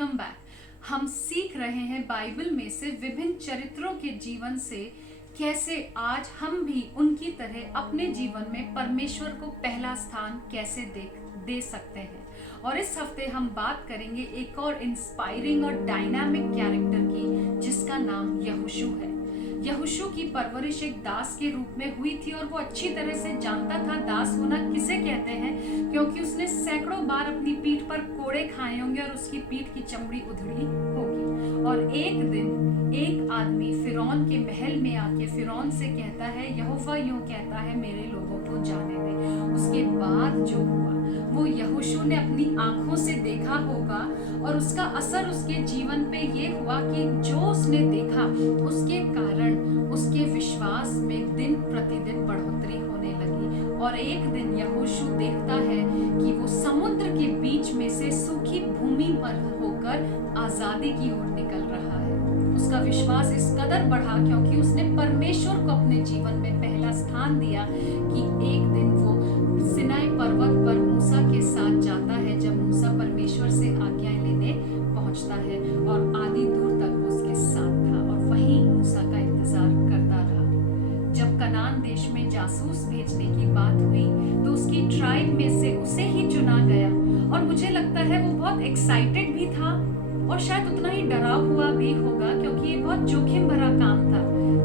Welcome back. हम सीख रहे हैं बाइबल में से विभिन्न चरित्रों के जीवन से कैसे आज हम भी उनकी तरह अपने जीवन में परमेश्वर को पहला स्थान कैसे दे सकते हैं। और इस हफ्ते हम बात करेंगे एक और इंस्पायरिंग और डायनामिक कैरेक्टर की, जिसका नाम यहोशू है। यहोशू की परवरिश एक दास के रूप में हुई थी और वो अच्छी तरह से जानता था दास होना किसे कहते हैं, क्योंकि उसने सैकड़ों बार अपनी पीठ पर कोड़े खाए होंगे और उसकी पीठ की चमड़ी उधड़ी होगी। और एक दिन एक आदमी फिरौन के महल में आके फिरौन से कहता है, यहोवा यूं कहता है मेरे लोगों को जाने दे। उसके बाद जो हुआ वो यहोशू ने अपनी आंखों से देखा होगा और उसका असर उसके जीवन पे ये हुआ कि जो उसने देखा उसके कारण उसके विश्वास में दिन प्रतिदिन बढ़ोतरी होने लगी। और एक दिन यहोशू देखता है कि वो समुद्र के बीच में से सूखी भूमि पर होकर आजादी की ओर निकल रहा है। उसका विश्वास इस कदर बढ़ा क्योंकि उसने परमेश्वर को अपने जीवन में पहला स्थान दिया कि एक दिन वो सिनाई पर्वत पर मूसा के साथ जाता है, जब मूसा परमेश्वर से आज्ञाएं लेने पहुंचता है और आधी दूर तक वो उसके साथ था और वहीं मूसा का इंतजार करता रहा। जब कनान देश में जासूस भेजने की बात हुई तो उसकी ट्राइब में से उसे ही चुना गया और मुझे लगता है वो बहुत एक्साइटेड भी था और शायद उतना ही डरा हुआ भी होगा, क्योंकि ये बहुत जोखिम भरा काम था।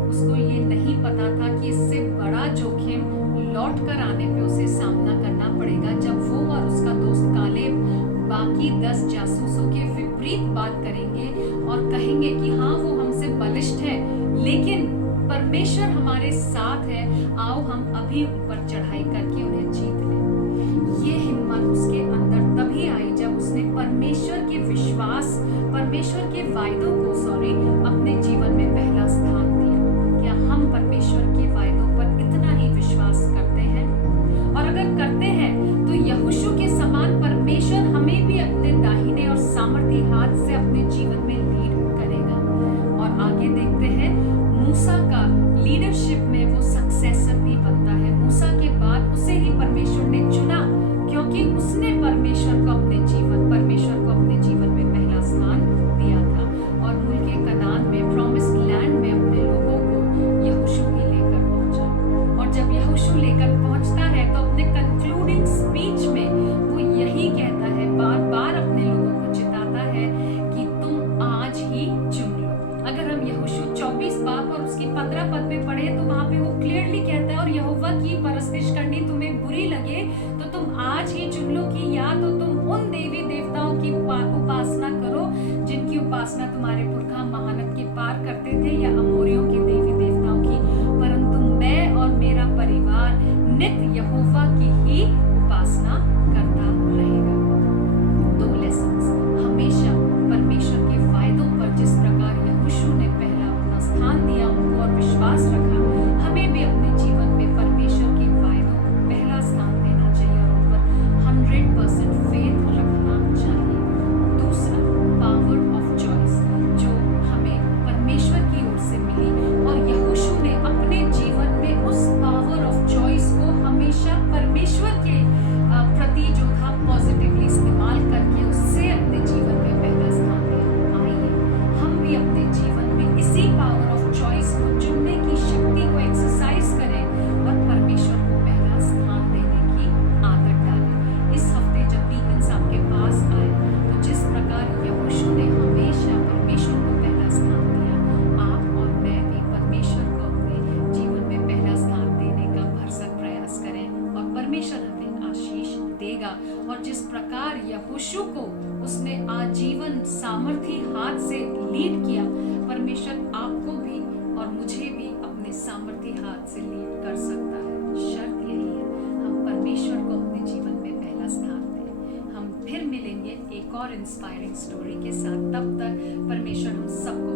उसको ये नहीं पता था कि इससे बड़ा जोखिम लौट कर आने पे उसे सामना करना पड़ेगा, जब वो और उसका दोस्त कालेब बाकी 10 जासूसों के विपरीत बात करेंगे और कहेंगे कि हाँ वो हमसे बलिष्ठ है, लेकिन परमेश्वर हमारे साथ है, आओ हम अभी ऊपर चढ़ाई करके उन्हें जीत लें। ये हिम्मत उसके अंदर तभी आई जब उसने परमेश्वर के विश्वास, परमेश्वर के वायदों को अपने जीवन में पहला स्थान दिया। क्या हम परमेश्वर के वायदों पर इतना ही विश्वास करते हैं? और अगर करते हैं तो यहोशू के समान परमेश्वर हमें भी अपने दाहिने और सामर्थी हाथ से अपने जीवन में लीड करेगा। और आगे देखते हैं मूसा का लीडरशिप में वो सक्सेसर भी बनता है। मूसा के बाद उसे ही परमेश्वर ने चुना क्योंकि उसने परमेश्वर को अपने जीवन में पहला स्थान दिया था। और मुल्क कनान में, प्रॉमिस्ड लैंड में अपने लोगों को यहोशू ही लेकर पहुंचा। और जब यहोशू लेकर पहुंचता है तो अपने कंक्लूडिंग स्पीच में वो यही कहता है, बार बार अपने लोगों को चिताता है कि तुम आज ही चुन लो। अगर हम यहोशू 24 बाब और उसकी 15 पद पे पढ़े तो वहां पे वो क्लियरली कहता है, और यहोवा की परस्तिश करनी तुम्हें बुरी लगे तो तुम आज ही चुन लो कि या तो तुम उन देवी देवताओं की उपासना करो जिनकी उपासना तुम्हारे पुरखा महानद के पार करते थे, या अमोरियों के देवी देवताओं की, परंतु मैं और मेरा परिवार नित्य यहोवा की ही उपासना करता रहेगा। 2 लेसन्स। हमेशा परमेश्वर के वायदों पर जिस प्रकार यहोशू ने पहला अपना स्थान दिया उनको और विश्वास रखा, हमें भी अपने जीवन में परमेश्वर के वायदों को पहला स्थान देना चाहिए और उन पर 100% फेथ रखना चाहिए। दूसरा, पावर ऑफ चॉइस, जो हमें परमेश्वर की ओर से मिली, और यहोशू ने अपने जीवन में उस पावर ऑफ चॉइस को हमेशा परमेश्वर के प्रति जो था पॉजिटिवली इस्तेमाल करके उससे अपने जीवन में पहला स्थान दिया। आइए हम भी अपने जीवन में इसी पावर ऑफ चॉइस को, चुनने की शक्ति को एक्सरसाइज करें और परमेश्वर को पहला स्थान देने की आदत डालें। इस हफ्ते जब डीकन्स आपके पास आए तो जिस प्रकार यहोशू ने हमेशा परमेश्वर को पहला स्थान दिया, आप और मैं भी परमेश्वर को अपने जीवन में पहला स्थान देने का भरसक प्रयास करें और परमेश्वर हमें आशीष देगा। और जिस प्रकार यहोशू को उसने आजीवन सामर्थी हाथ से लीड किया, परमेश्वर आपको भी और मुझे भी अपने सामर्थी हाथ से लीड कर सकता है। शर्त यही है, हम परमेश्वर को अपने जीवन में पहला स्थान दें। हम फिर मिलेंगे एक और इंस्पायरिंग स्टोरी के साथ। तब तक परमेश्वर हम सबको